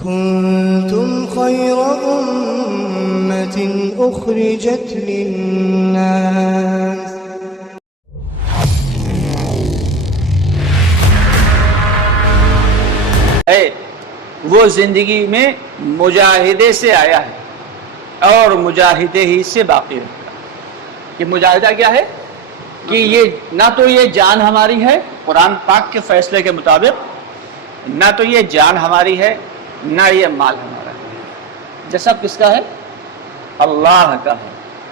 كنتم خير أمة أخرجت للناس وہ زندگی میں مجاہدے سے آیا ہے اور مجاہدے ہی سے باقی رہے گا۔ یہ مجاہدہ کیا ہے کہ یہ نہ تو یہ جان ہماری ہے قرآن پاک کے فیصلے کے مطابق، نہ تو یہ جان ہماری ہے، نہ یہ مال ہمارا ہے۔ یہ سب کس کا ہے؟ اللہ کا ہے۔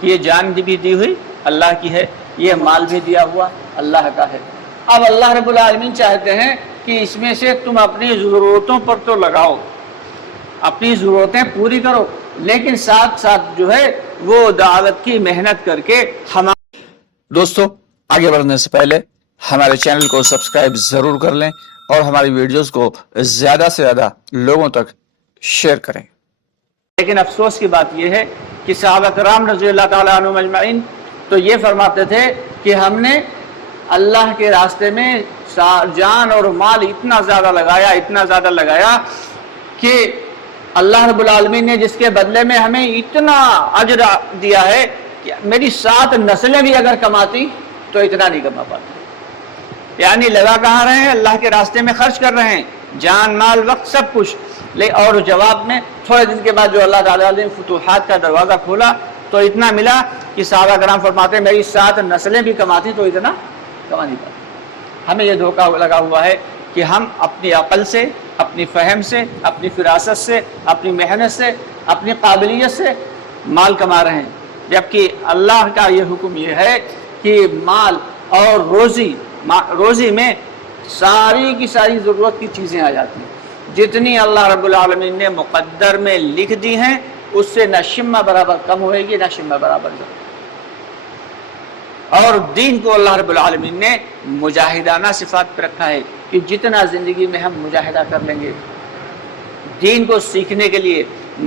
یہ جان بھی دی ہوئی اللہ کی ہے، یہ مال بھی دیا ہوا اللہ کا ہے۔ اب اللہ رب العالمین چاہتے ہیں کہ اس میں سے تم اپنی ضرورتوں پر تو لگاؤ، اپنی ضرورتیں پوری کرو، لیکن ساتھ ساتھ جو ہے وہ دعوت کی محنت کر کے دوستو آگے بڑھنے سے پہلے ہمارے چینل کو سبسکرائب ضرور کر لیں اور ہماری ویڈیوز کو زیادہ سے زیادہ لوگوں تک شیئر کریں۔ لیکن افسوس کی بات یہ ہے کہ صحابہ کرام رضی اللہ تعالیٰ عنہم اجمعین تو یہ فرماتے تھے کہ ہم نے اللہ کے راستے میں جان اور مال اتنا زیادہ لگایا کہ اللہ رب العالمین نے جس کے بدلے میں ہمیں اتنا اجر دیا ہے کہ میری 7 نسلیں بھی اگر کماتی تو اتنا نہیں کما پاتی۔ یعنی لگا کہاں رہے ہیں؟ اللہ کے راستے میں خرچ کر رہے ہیں، جان مال وقت سب کچھ، اور جواب میں تھوڑے دن کے بعد جو اللہ تعالیٰ نے فتوحات کا دروازہ کھولا تو اتنا ملا کہ صحابہ کرام فرماتے ہیں میری 7 نسلیں بھی کماتی تو اتنا کما نہیں پاتی۔ ہمیں یہ دھوکہ لگا ہوا ہے کہ ہم اپنی عقل سے، اپنی فہم سے، اپنی فراست سے، اپنی محنت سے، اپنی قابلیت سے مال کما رہے ہیں، جبکہ اللہ کا یہ حکم یہ ہے کہ مال اور روزی میں ساری کی ساری ضرورت کی چیزیں آ جاتی ہیں۔ جتنی اللہ رب العالمین نے مقدر میں لکھ دی ہیں اس سے نہ شمہ برابر کم ہوئے گی نہ شمہ برابر زیادہ۔ اور دین کو اللہ رب العالمین نے مجاہدانہ صفات پر رکھا ہے کہ جتنا زندگی میں ہم مجاہدہ کر لیں گے دین کو سیکھنے کے لیے،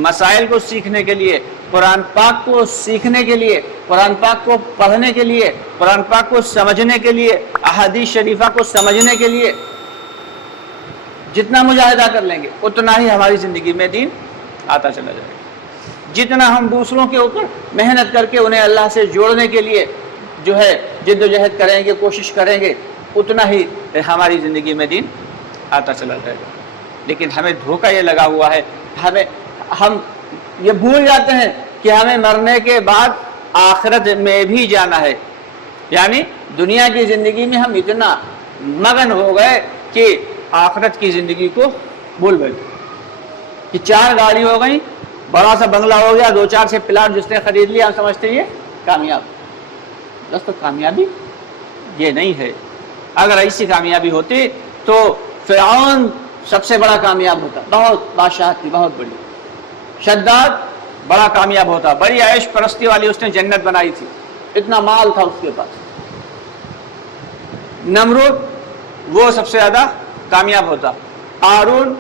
مسائل کو سیکھنے کے لیے، قرآن پاک کو سیکھنے کے لیے، قرآن پاک کو پڑھنے کے لیے، قرآن پاک کو سمجھنے کے لیے، احادیث شریفہ کو سمجھنے کے لیے جتنا مجاہدہ کر لیں گے اتنا ہی ہماری زندگی میں دین آتا چلا جائے گا۔ جتنا ہم دوسروں کے اوپر محنت کر کے انہیں اللہ سے جوڑنے کے لیے جو ہے جد و جہد کریں گے، کوشش کریں گے، اتنا ہی ہماری زندگی میں دین آتا چلا جائے گا۔ لیکن ہمیں دھوکہ یہ لگا ہوا ہے، ہم یہ بھول جاتے ہیں کہ ہمیں مرنے کے بعد آخرت میں بھی جانا ہے۔ یعنی دنیا کی زندگی میں ہم اتنا مگن ہو گئے کہ آخرت کی زندگی کو بھول گئے کہ 4 گاڑی ہو گئی، بڑا سا بنگلہ ہو گیا، 2-4 سے پلاٹ جس نے خرید لیا، ہم سمجھتے ہیں یہ کامیاب۔ دوستو کامیابی یہ نہیں ہے۔ اگر ایسی کامیابی ہوتی تو فرعون سب سے بڑا کامیاب ہوتا، بہت بادشاہت تھی بہت بڑی۔ شداد بڑا کامیاب ہوتا، بڑی عیش پرستی والی اس نے جنت بنائی تھی، اتنا مال تھا اس کے پاس۔ نمرود وہ سب سے زیادہ کامیاب ہوتا، قارون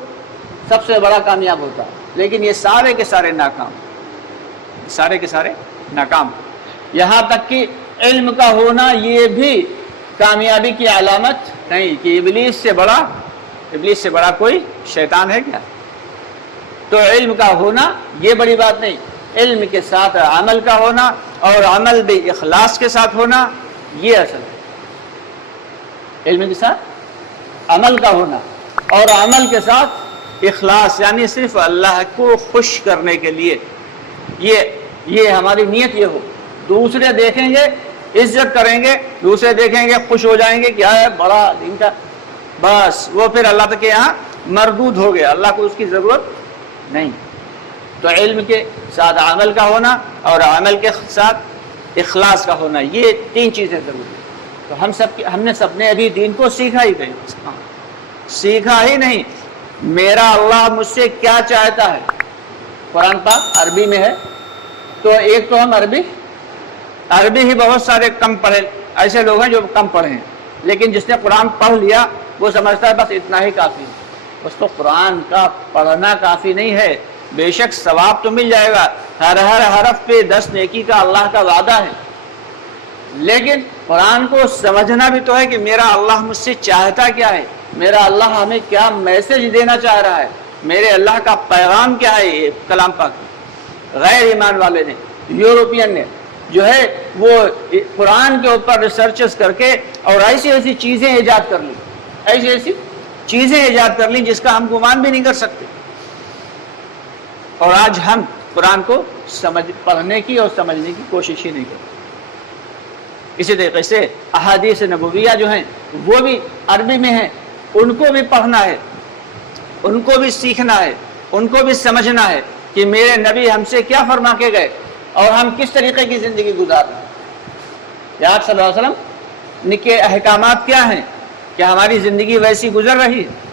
سب سے بڑا کامیاب ہوتا، لیکن یہ سارے کے سارے ناکام۔ یہاں تک کہ علم کا ہونا یہ بھی کامیابی کی علامت نہیں کہ ابلیس سے بڑا کوئی شیطان ہے کیا؟ تو علم کا ہونا یہ بڑی بات نہیں، علم کے ساتھ عمل کا ہونا اور عمل بھی اخلاص کے ساتھ ہونا یہ اصل ہے۔ علم کے ساتھ عمل کا ہونا اور عمل کے ساتھ اخلاص، یعنی صرف اللہ کو خوش کرنے کے لیے یہ ہماری نیت یہ ہو۔ دوسرے دیکھیں گے عزت کریں گے، دوسرے دیکھیں گے خوش ہو جائیں گے کیا ہے بڑا دین کا، بس وہ پھر اللہ تک یہاں مردود ہو گیا، اللہ کو اس کی ضرورت نہیں۔ تو علم کے ساتھ عمل کا ہونا اور عمل کے ساتھ اخلاص کا ہونا، یہ 3 چیزیں ضروری ہیں۔ تو ہم نے سب نے ابھی دین کو سیکھا ہی نہیں، سیکھا ہی نہیں۔ میرا اللہ مجھ سے کیا چاہتا ہے؟ قرآن پاک عربی میں ہے، تو ایک تو ہم عربی ہی بہت سارے کم پڑھے، ایسے لوگ ہیں جو کم پڑھے ہیں، لیکن جس نے قرآن پڑھ لیا وہ سمجھتا ہے بس اتنا ہی کافی ہے۔ بس تو قرآن کا پڑھنا کافی نہیں ہے، بے شک ثواب تو مل جائے گا، ہر حرف پہ 10 نیکی کا اللہ کا وعدہ ہے، لیکن قرآن کو سمجھنا بھی تو ہے کہ میرا اللہ مجھ سے چاہتا کیا ہے، میرا اللہ ہمیں کیا میسج دینا چاہ رہا ہے، میرے اللہ کا پیغام کیا ہے، یہ کلام پاک۔ غیر ایمان والے نے، یورپین نے جو ہے وہ قرآن کے اوپر ریسرچز کر کے اور ایسی ایسی چیزیں ایجاد کر لی، ایسی ایسی چیزیں ایجاد کر لی جس کا ہم گمان بھی نہیں کر سکتے، اور آج ہم قرآن کو پڑھنے کی اور سمجھنے کی کوشش ہی نہیں کرتے۔ اسی طریقے سے احادیث نبویہ جو ہیں وہ بھی عربی میں ہیں، ان کو بھی پڑھنا ہے، ان کو بھی سیکھنا ہے، ان کو بھی سمجھنا ہے کہ میرے نبی ہم سے کیا فرما کے گئے اور ہم کس طریقے کی زندگی گزار رہے ہیں، یا آپ صلی اللہ علیہ وسلم کے احکامات کیا ہیں، کہ ہماری زندگی ویسی گزر رہی ہے۔